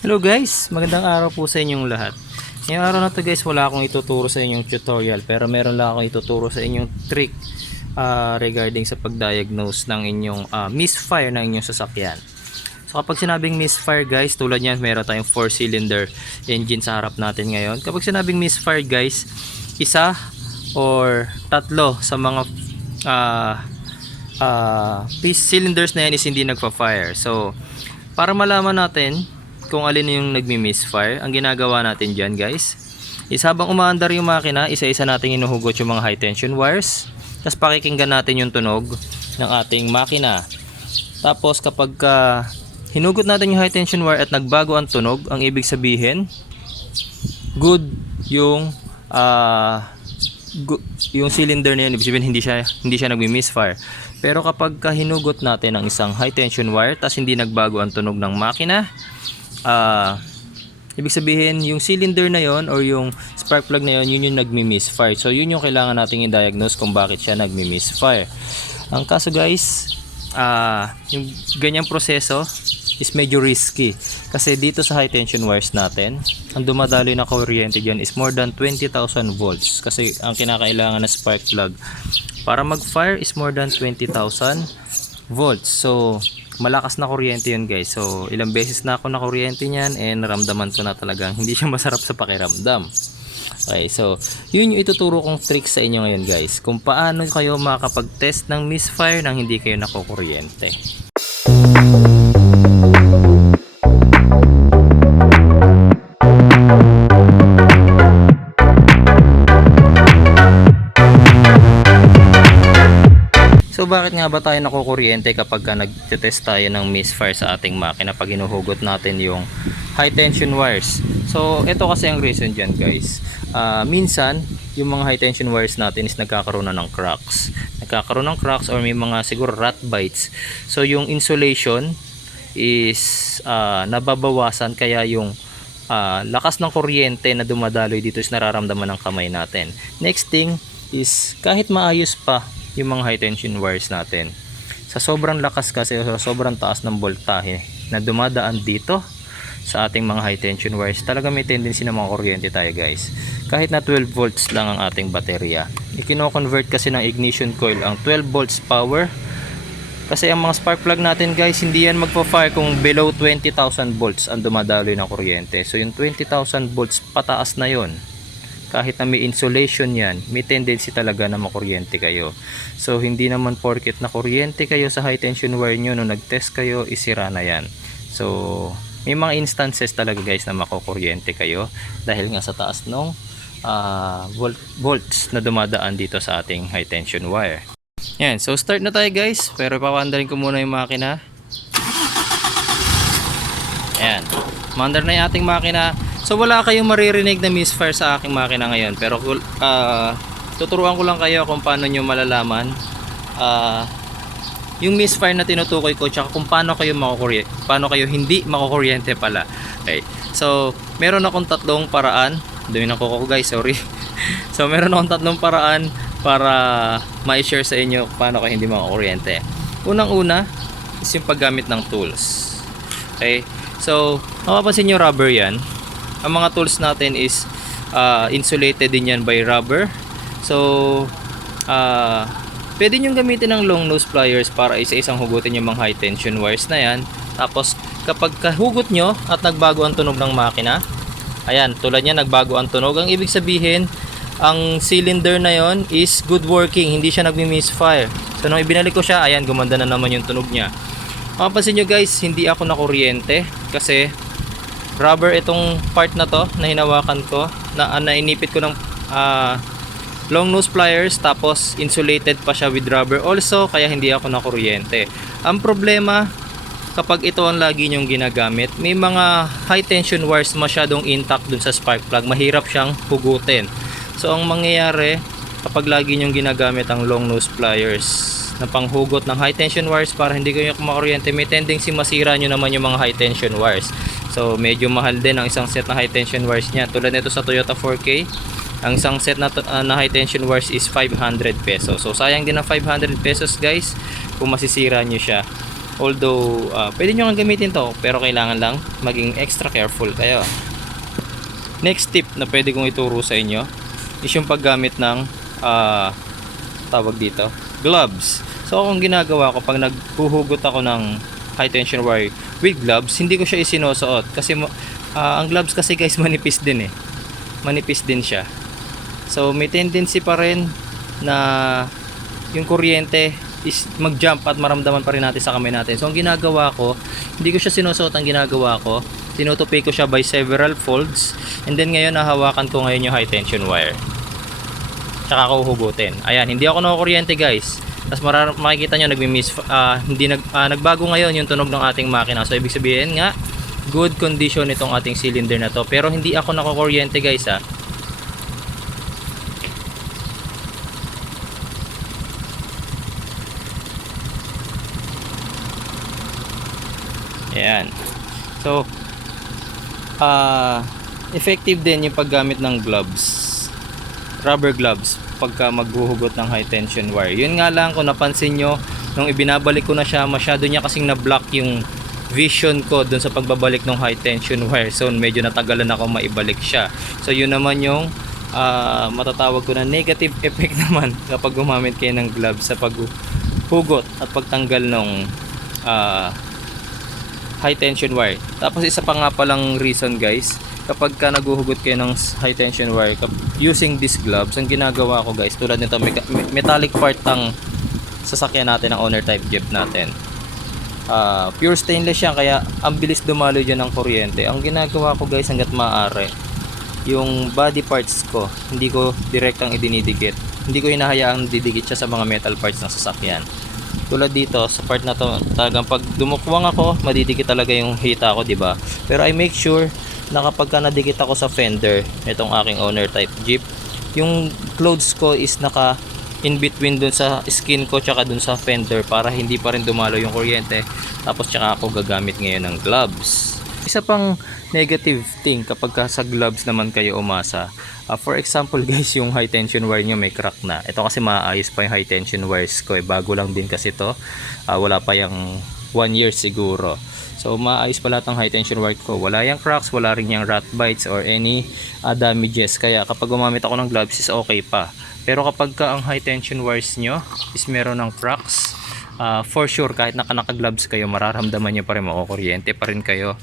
Hello guys, magandang araw po sa inyong lahat. Ngayong araw na to guys, wala akong ituturo sa inyong tutorial, pero meron lang akong ituturo sa inyong trick regarding sa pag-diagnose ng inyong misfire ng inyong sasakyan. So kapag sinabing misfire guys, tulad yan, meron tayong 4-cylinder engine sa harap natin ngayon. Kapag sinabing misfire guys, isa or tatlo sa mga cylinders na yan is hindi nagpa-fire. So para malaman natin kung alin yung nagmi-misfire, ang ginagawa natin dyan guys is habang umaandar yung makina, isa-isa natin inuhugot yung mga high tension wires, tapos pakikinggan natin yung tunog ng ating makina. Tapos kapag hinugot natin yung high tension wire at nagbago ang tunog, ang ibig sabihin good yung yung cylinder na yun, ibig sabihin hindi siya nagmi-misfire. Pero kapag hinugot natin ang isang high tension wire tapos hindi nagbago ang tunog ng makina, ibig sabihin yung cylinder na yon or yung spark plug na yon, yun yung nagmi-misfire. So yun yung kailangan nating i-diagnose kung bakit siya nagmi-misfire. Ang kaso guys, yung ganyang proseso is medyo risky kasi dito sa high tension wires natin, ang dumadaloy na kuryente dyan is more than 20,000 volts kasi ang kinakailangan na spark plug para mag-fire is more than 20,000 volts. So malakas na kuryente yun guys. So ilang beses na ako na kuryente niyan and naramdaman ko na talagang hindi siya masarap sa pakiramdam. Okay, so yun yung ituturo kong trick sa inyo ngayon guys, kung paano kayo makakapag-test ng misfire nang hindi kayo nakukuryente. So bakit nga ba tayo nakukuryente kapag nag-test tayo ng misfire sa ating makina pag hinuhugot natin yung high tension wires? So ito kasi ang reason dyan guys. Minsan yung mga high tension wires natin is nagkakaroon na ng cracks. Nagkakaroon ng cracks or may mga siguro rat bites. So yung insulation is nababawasan, kaya yung lakas ng kuryente na dumadaloy dito is nararamdaman ng kamay natin. Next thing is kahit maayos pa yung mga high tension wires natin, sa sobrang lakas kasi o sa sobrang taas ng voltahe na dumadaan dito sa ating mga high tension wires, talaga may tendency na makakuryente tayo guys. Kahit na 12 volts lang ang ating baterya, ikino-convert kasi ng ignition coil ang 12 volts power, kasi ang mga spark plug natin guys, hindi yan magpa-fire kung below 20,000 volts ang dumadaloy na kuryente. So yung 20,000 volts pataas na yon, kahit na may insulation yan, may tendency talaga na makuryente kayo. So hindi naman porket na kuryente kayo sa high tension wire nyo nung nag-test kayo, isira na yan. So may mga instances talaga guys na makukuryente kayo dahil nga sa taas ng volts na dumadaan dito sa ating high tension wire. Yan, so start na tayo guys, pero papandarin ko muna yung makina. Ayan, mandar na yung ating makina. So wala kayong maririnig na misfire sa aking makina ngayon, pero tuturuan ko lang kayo kung paano nyo malalaman yung misfire na tinutukoy ko, tsaka kung paano kayo hindi makukuryente pala. Okay, so meron akong tatlong paraan. Dumi ng kuko ko guys, sorry. So meron akong tatlong paraan para ma-share sa inyo paano kayo hindi makukuryente. Unang-una is yung paggamit ng tools. Okay, so mapapansin nyo rubber yan. Ang mga tools natin is insulated din yan by rubber. So pwede nyo gamitin ng long nose pliers para isa-isang hugutin yung mga high tension wires na yan. Tapos kapag kahugot nyo at nagbago ang tunog ng makina, ayan, tulad niya nagbago ang tunog, ang ibig sabihin ang cylinder na yon is good working, hindi siya nagmi-misfire. So nung ibinalik ko siya, ayan, gumanda na naman yung tunog niya. Mapapansin nyo guys, hindi ako nakuryente kasi rubber itong part na to na hinawakan ko, na inipit ko ng long nose pliers, tapos insulated pa siya with rubber also, kaya hindi ako nakuryente. Ang problema kapag ito ang lagi nyong ginagamit, may mga high tension wires masyadong intact dun sa spark plug, mahirap siyang hugutin. So ang mangyayari kapag lagi nyong ginagamit ang long nose pliers na panghugot ng high tension wires para hindi kayo kumakuryente, may tendency masira nyo naman yung mga high tension wires. So medyo mahal din ang isang set na high tension wires niya. Tulad nito sa Toyota 4K, ang isang set na high tension wires is 500 pesos. So sayang din ang 500 pesos guys kung masisira nyo siya. Although, pwede nyo nga gamitin to, pero kailangan lang maging extra careful kayo. Next tip na pwede kong ituro sa inyo is yung paggamit ng tawag dito, gloves. So akong ginagawa ko pag naghuhugot ako ng high tension wire with gloves, hindi ko siya isinusuot kasi ang gloves kasi guys manipis din eh. Manipis din siya. So may tendency pa rin na yung kuryente is mag-jump at maramdaman pa rin natin sa kamay natin. So ang ginagawa ko, hindi ko siya sinusuot. Ang ginagawa ko, tinutupi ko siya by several folds, and then ngayon nahawakan ko ngayon yung high tension wire, tsaka ko hugutin. Ayan, hindi ako nakukuryente guys. Tapos makikita nyo nagbago ngayon yung tunog ng ating makina. So ibig sabihin nga good condition itong ating cylinder na to, pero hindi ako nakukuryente guys ha. Ayan. So, effective din yung paggamit ng gloves. Rubber gloves pagka maghuhugot ng high tension wire. Yun nga lang, kung napansin nyo, nung ibinabalik ko na siya, masyado niya kasing na-block yung vision ko dun sa pagbabalik ng high tension wire. So, medyo natagalan ako maibalik siya. So, yun naman yung matatawag ko na negative effect naman kapag gumamit kayo ng gloves sa paghugot at pagtanggal ng high tension wire. Tapos isa pa nga palang reason guys, kapag ka naghuhugot kayo ng high tension wire using these gloves, ang ginagawa ko guys, tulad nito, metallic part ng sasakyan natin, ang owner type Jeep natin, pure stainless siya, kaya ang bilis dumalo dyan ng kuryente. Ang ginagawa ko guys, hanggat maaari, yung body parts ko, hindi ko direktang idinidikit, hindi ko hinahayaang didikit siya sa mga metal parts ng sasakyan. Tulad dito sa part na to, talagang pag dumukwang ako, madidikit talaga yung hita ko, di ba? Pero I make sure na kapag ka nadikit ako sa fender itong aking owner type Jeep, yung clothes ko is naka in between dun sa skin ko tsaka dun sa fender, para hindi pa rin dumalo yung kuryente. Tapos tsaka ako gagamit ngayon ng gloves. Isa pang negative thing kapag ka sa gloves naman kayo umasa, for example guys, yung high tension wire nyo may crack na. Ito kasi maayos pa yung high tension wires ko, bago lang din kasi to, wala pa yung 1 year siguro. So maayos pa lahat ng high tension wire ko, wala yung cracks, wala rin yung rat bites or any damages. Kaya kapag gumamit ako ng gloves is okay pa. Pero kapag ka ang high tension wires nyo is meron ng cracks, for sure kahit naka-gloves kayo, mararamdaman nyo pa rin, makukuryente pa rin kayo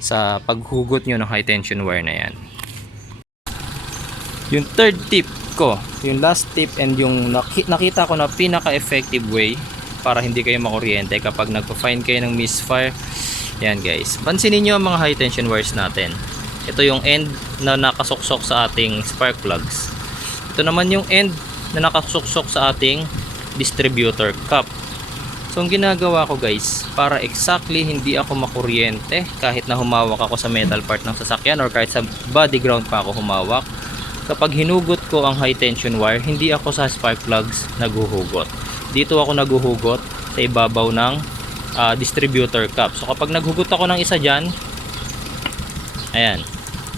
sa paghugot nyo ng high tension wire na yan. Yung third tip ko, yung last tip and yung nakita ko na pinaka-effective way para hindi kayo makuryente kapag nagpa-find kayo ng misfire, yan guys, pansinin nyo ang mga high tension wires natin. Ito yung end na nakasuksok sa ating spark plugs. Ito naman yung end na nakasuksok sa ating distributor cup. So ang ginagawa ko guys, para exactly hindi ako makuryente kahit na humawak ako sa metal part ng sasakyan or kahit sa body ground pa ako humawak, kapag hinugot ko ang high tension wire, hindi ako sa spark plugs naghuhugot. Dito ako naghuhugot sa ibabaw ng distributor cup. So kapag naghugot ako ng isa dyan, ayan,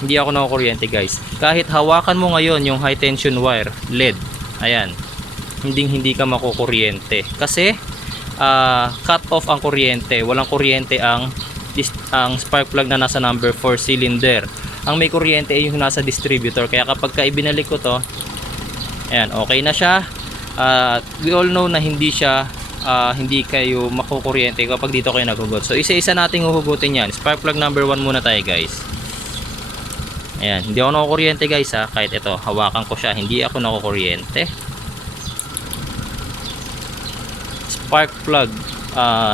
hindi ako nakukuryente guys. Kahit hawakan mo ngayon yung high tension wire LED, ayan, hindi ka makukuryente kasi cut off ang kuryente. Walang kuryente ang spark plug na nasa number 4 cylinder. Ang may kuryente ay yung nasa distributor. Kaya kapag ka ibinalik ko to, ayan, okay na siya. We all know na hindi kayo makukuryente kapag dito kayo naghugot. So isa-isa nating huhugutin yan. Spark plug number 1 muna tayo guys. Ayan, hindi ako nakukuryente guys ha. Kahit ito, hawakan ko siya, hindi ako nakukuryente. Spark plug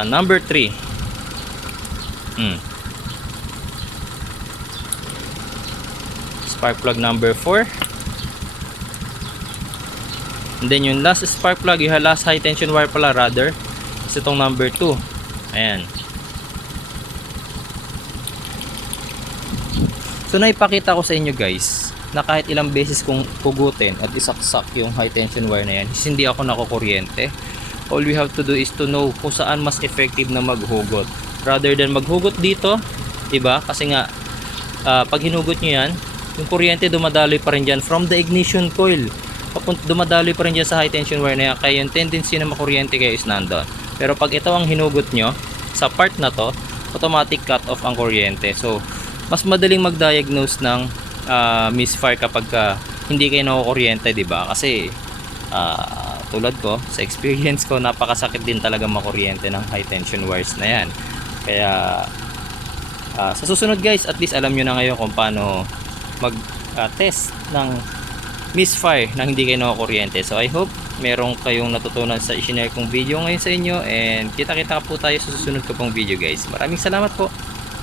number 3. Spark plug number 4. And then yung last spark plug, yung last high tension wire pala rather, is itong number 2. Ayan. So naipakita ko sa inyo guys na kahit ilang beses kong hugutin at isaksak yung high tension wire na yan, hindi ako nakukuryente. All we have to do is to know kung saan mas effective na maghugot rather than maghugot dito, diba? Kasi nga pag hinugot nyo yan, yung kuryente dumadaloy pa rin dyan from the ignition coil, dumadaloy pa rin dyan sa high tension wire na yan, kaya yung tendency na makuryente kayo is nandun. Pero pag ito ang hinugot nyo, sa part na to, automatic cut off ang kuryente. So mas madaling mag-diagnose ng misfire kapag hindi kayo nakukuryente, di ba? Kasi tulad ko, sa experience ko, napakasakit din talaga makuryente ng high tension wires na yan. Kaya sa susunod guys, at least alam nyo na ngayon kung paano mag test ng misfire na hindi kayo nakukuryente. So I hope meron kayong natutunan sa isinare kong video ngayon sa inyo, and kita-kita po tayo sa susunod ko pong video guys. Maraming salamat po.